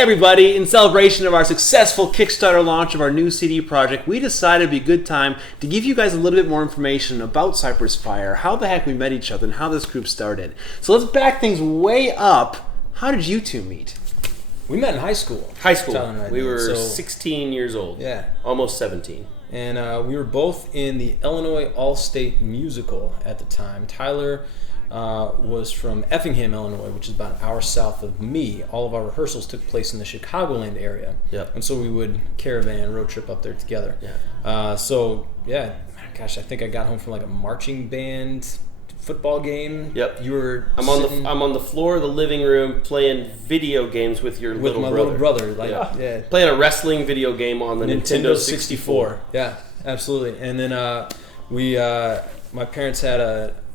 Hey everybody, in celebration of our successful Kickstarter launch of our new CD project, we decided it'd be a good time to give you guys a little bit more information about Cypress Fyre, how the heck we met each other, and how this group started. So let's back things way up. How did you two meet? We met in high school. High school. We were 16 years old. Yeah. Almost 17. And we were both in the Illinois All-State Musical at the time. Tyler was from Effingham, Illinois, which is about an hour south of me. All of our rehearsals took place in the Chicagoland area. Yep. And so we would caravan, road trip up there together. Yeah. I think I got home from like a marching band football game. Yep. You were I'm on the floor of the living room playing video games with your little brother. Little brother. Yeah. Playing a wrestling video game on the Nintendo 64. Yeah, absolutely. And then my parents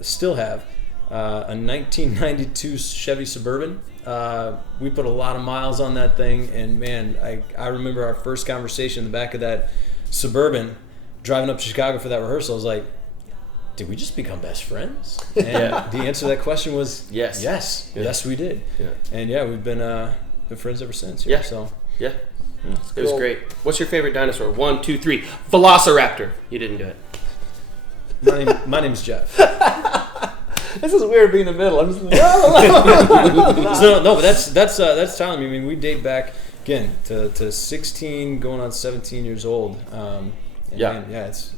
still have a 1992 Chevy Suburban. We put a lot of miles on that thing, and man, I remember our first conversation in the back of that Suburban, driving up to Chicago for that rehearsal. I was like, did we just become best friends? And the answer to that question was yes. Yes, we did. Yeah. And yeah, we've been friends ever since. Yeah. So yeah. It was great. What's your favorite dinosaur? 1, 2, 3. Velociraptor. You didn't do it. My name's Jeff. This is weird being in the middle. I'm just but that's telling me. I mean, we date back again to 16, going on 17 years old. It's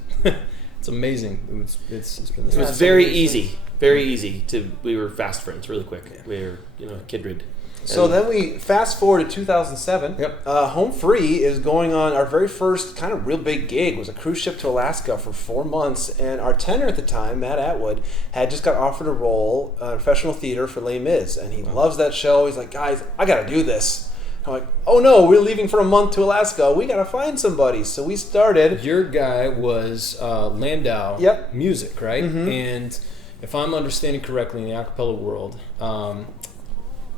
it's amazing. It's been. It was very easy. Very easy we were fast friends really quick. Yeah. We were kindred. So then we fast forward to 2007. Yep. Home Free is going on. Our very first kind of real big gig was a cruise ship to Alaska for 4 months, and our tenor at the time, Matt Atwood, had just got offered a role in professional theater for Les Mis, and he loves that show. He's like, guys, I got to do this. I'm like, oh no, we're leaving for a month to Alaska. We got to find somebody. So we started. Your guy was Landau Yep. Music, right? Mm-hmm. And if I'm understanding correctly in the a cappella world,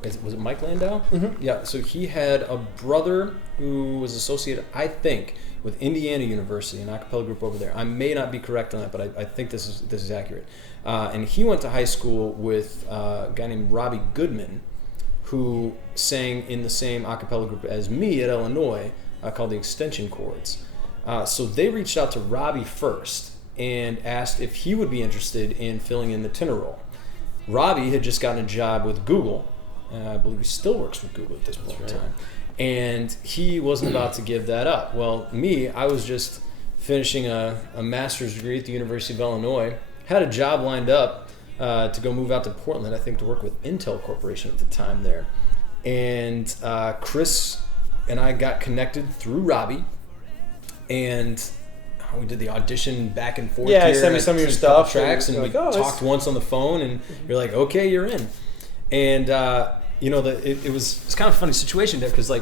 was it Mike Landau? Mm-hmm. Yeah, so he had a brother who was associated, I think, with Indiana University, an a cappella group over there. I may not be correct on that, but I think this is accurate. And he went to high school with a guy named Robbie Goodman, who sang in the same a cappella group as me at Illinois, called the Extension Chords. So they reached out to Robbie first and asked if he would be interested in filling in the tenor role. Robbie had just gotten a job with Google. I believe he still works with Google at this point in time. And he wasn't about to give that up. Well, I was just finishing a master's degree at the University of Illinois, had a job lined up to go move out to Portland, I think to work with Intel Corporation at the time there. And Chris and I got connected through Robbie, and we did the audition back and forth. Yeah, send me some of your stuff. Tracks, and we talked once on the phone, and you're like, okay, you're in. And it was kind of a funny situation there because I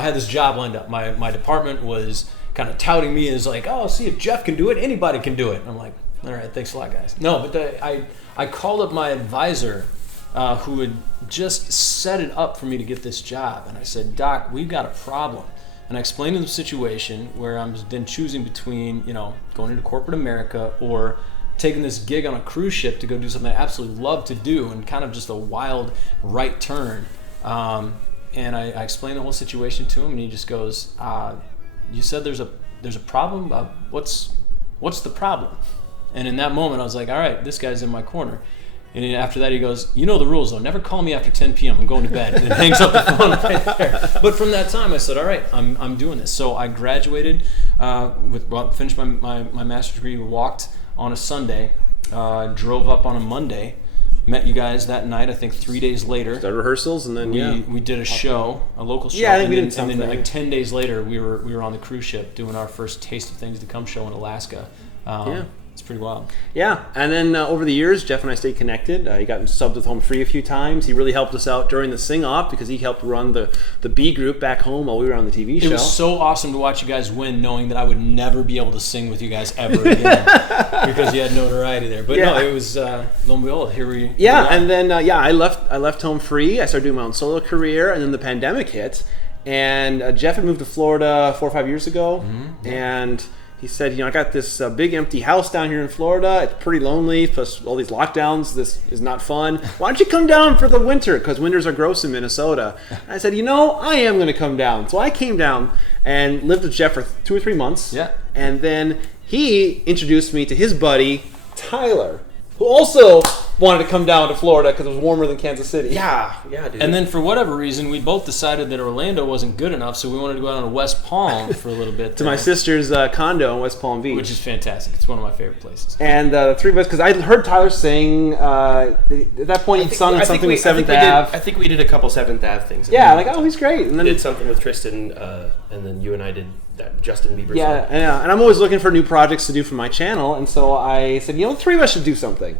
had this job lined up. My department was kind of touting me as like, oh, see if Jeff can do it, anybody can do it. And I'm like, all right, thanks a lot, guys. No, but I called up my advisor who had just set it up for me to get this job, and I said, Doc, we've got a problem. And I explained to him the situation where I'm then choosing between going into corporate America or taking this gig on a cruise ship to go do something I absolutely love to do, and kind of just a wild right turn. And I explained the whole situation to him, and he just goes, "You said there's a problem. What's the problem?" And in that moment, I was like, "All right, this guy's in my corner." And then after that, he goes, "You know the rules, though. Never call me after 10 p.m. I'm going to bed." And hangs up the phone right there. But from that time, I said, "All right, I'm doing this." So I graduated finished my master's degree, walked on a Sunday, drove up on a Monday, met you guys that night. I think 3 days later, started rehearsals, and then we did a show, a local show. Yeah, I think we did something. And then like 10 days later, we were on the cruise ship doing our first Taste of Things to Come show in Alaska. It's pretty wild. Yeah, and then over the years, Jeff and I stayed connected. He got subbed with Home Free a few times. He really helped us out during the sing-off because he helped run the B group back home while we were on the TV show. It was so awesome to watch you guys win, knowing that I would never be able to sing with you guys ever again because you had notoriety there. But no, it was lo and behold, here we are. And then I left Home Free. I started doing my own solo career, and then the pandemic hit, and Jeff had moved to Florida 4 or 5 years ago, and he said, I got this big empty house down here in Florida. It's pretty lonely, plus all these lockdowns. This is not fun. Why don't you come down for the winter? Because winters are gross in Minnesota. And I said, I am going to come down. So I came down and lived with Jeff for 2 or 3 months. Yeah. And then he introduced me to his buddy, Tyler, who also wanted to come down to Florida because it was warmer than Kansas City. Yeah, dude. And then for whatever reason, we both decided that Orlando wasn't good enough, so we wanted to go down to West Palm for a little bit. To my sister's condo in West Palm Beach. Which is fantastic. It's one of my favorite places. And the three of us, because I heard Tyler sing, at that point he'd sung something with 7th Ave. I think we did a couple 7th Ave things. Yeah, he's great. And we then did something with Tristan, and then you and I did that Justin Bieber song. Yeah, and I'm always looking for new projects to do for my channel, and so I said, the three of us should do something.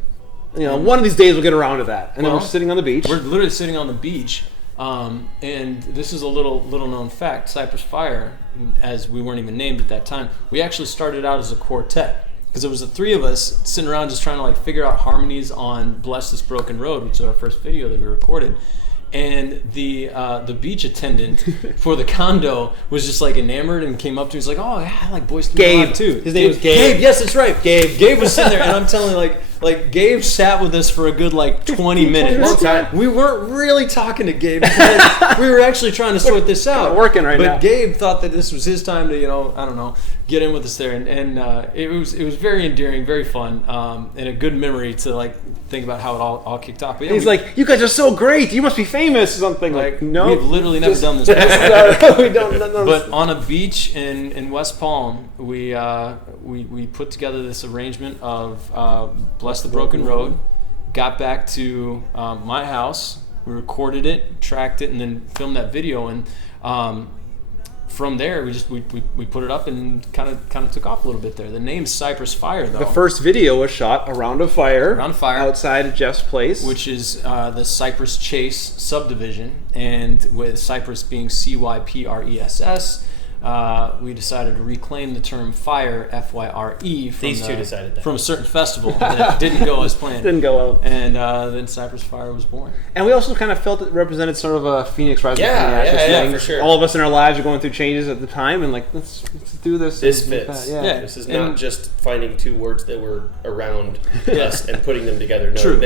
One of these days we'll get around to that. And then we're sitting on the beach. We're literally sitting on the beach, and this is a little known fact. Cypress Fyre, as we weren't even named at that time, we actually started out as a quartet. Because it was the three of us sitting around just trying to figure out harmonies on Bless This Broken Road, which is our first video that we recorded. And the beach attendant for the condo was just enamored and came up to me. He's like, "Oh yeah, I like Boys to Men Alive too." His name was Gabe. Yes, that's right. Gabe was sitting there, and I'm telling you, Gabe sat with us for a good 20 minutes. Long time. We weren't really talking to Gabe because we were actually trying to sort this out. Working right now. But Gabe thought that this was his time to I don't know, get in with us there, and it was very endearing, very fun, and a good memory to think about how it all kicked off. But yeah, he's like, "You guys are so great. You must be famous or something." No, we've literally never done this before. We don't. But on a beach in West Palm, we put together this arrangement of Bless the Broken Road, got back to my house, we recorded it, tracked it, and then filmed that video. And from there, we put it up and kind of took off a little bit there. The name's Cypress Fyre, though. The first video was shot around a fire outside of Jeff's place, which is the Cypress Chase subdivision, and with Cypress being Cypress. We decided to reclaim the term fire, F-Y-R-E, from a certain festival that didn't go as planned. Didn't go well. And then Cypress Fyre was born. And we also kind of felt it represented sort of a Phoenix rising from the ashes thing. For sure. All of us in our lives are going through changes at the time, and let's do this. This fits. This is not just finding two words that were around us and putting them together. No, True.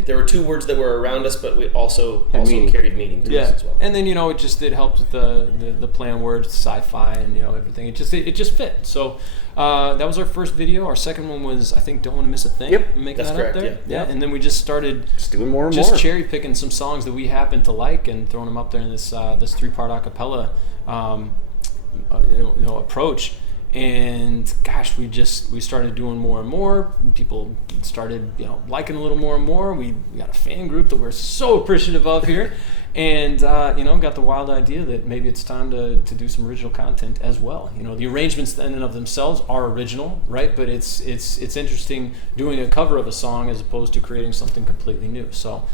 There were two words that were around us, but we also carried meaning to us as well. And then it helped with the play on words, sci-fi, and everything. It just fit. So that was our first video. Our second one was, I think, Don't Want to Miss a Thing. Yep, that's correct. There. Yeah. And then we just started doing more and more, just cherry picking some songs that we happened to like and throwing them up there in this 3-part acapella approach. And gosh, we started doing more and more. People started liking a little more and more. We got a fan group that we're so appreciative of here. And got the wild idea that maybe it's time to do some original content as well. The arrangements in and of themselves are original, right? But it's interesting doing a cover of a song as opposed to creating something completely new. So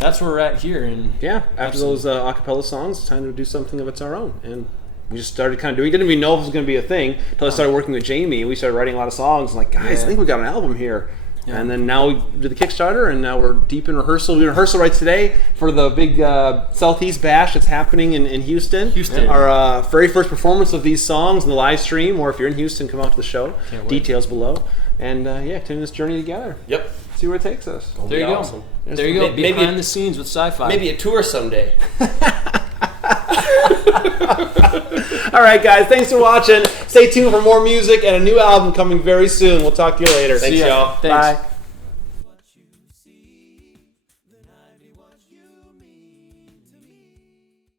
that's where we're at here. And after those acapella songs, it's time to do something of its our own. And we just started kind of doing. We didn't even know if it was going to be a thing until I started working with Jamie. We started writing a lot of songs. Guys, I think we got an album here. Yeah. And then now we did the Kickstarter, and now we're deep in rehearsal. We're in rehearsal right today for the big Southeast Bash that's happening in Houston. Our very first performance of these songs in the live stream, or if you're in Houston, come out to the show. Details below. And continue this journey together. Yep. See where it takes us. There you awesome. Go. There you go. Behind the scenes with sci-fi. Maybe a tour someday. All right, guys. Thanks for watching. Stay tuned for more music and a new album coming very soon. We'll talk to you later. Thanks, y'all. Thanks. Bye.